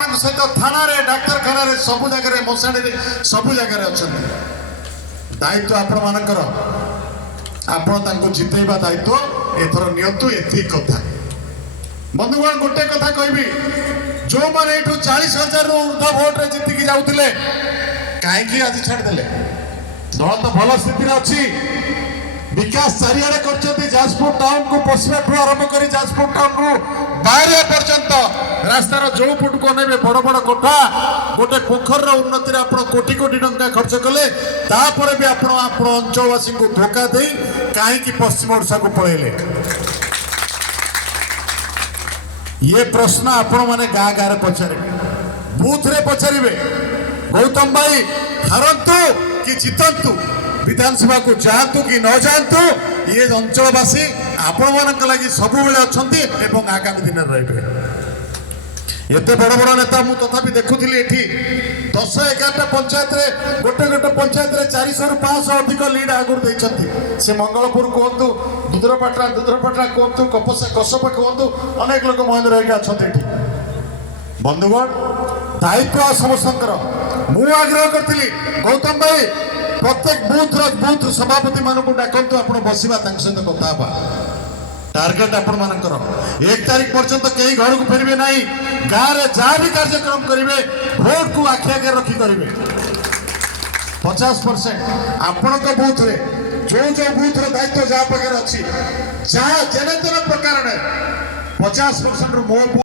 सहित थाना डाक्तरखाना सब जगह मशाणी सब जगह अच्छा दायित्व आपण मानकर आपण जितेबा दायित्व एथर नियंतु एति कथा बंधुगण गोटे कथा कहबी जो मैंने ये 40,000 ऊर्ध भोट रे जीतिकी जाऊले कहीं आज छाड़देले दल तो भल स्थिति अच्छी विकास चारिआडे कर जाजपुर टाउन को पशिया ठू आरंभ कर जाजपुर टाउन को बाहर पर्यंत रास्तार जो पुट को ने बड़ बड़ कोठा गोटे पोखर उन्नति आप कोटी कोटी टंका खर्च कले तापर भी आप अंचलवासी को धोखा दे कहीं पश्चिम ओडिशा को पलैले ये प्रश्न आपण मैंने गाँ गाँव पचारे बूथ रे पचारे गौतम भाई हारंतु कि जितंतु विधानसभा को जातु कि न जातु ये अंचलवासी आपण मान लगी सब बेले अच्छा आगामी दिन रही एत बड़ बड़ नेता मुझे तथापि देखुली ये 10-11 पंचायत गोटे गोटे पंचायत 400 ରୁ 500 अधिक लीड आगुर देते से मंगलपुर कहतु दुधरपाटरा कहतु कसपा कहतु अनेक लोक महेंद्र अच्छा बंधुगण दायित्व समस्त मु आग्रह करी गौतम भाई प्रत्येक बूथ सभापति मान डाकतु आप बसवा सहित कथा टार्गेट आपण मानकर 1 तारीख पर्यंत कहीं घर को फेरबे नहीं गाँव में जहाँ भी कार्यक्रम करेंगे भोट को आखि आगे रखी करेंगे 50% आपण बूथ रे जो बूथ दायित्व जहाँ पाखे अच्छी जहाँ जेने तेने प्रकार 50% मो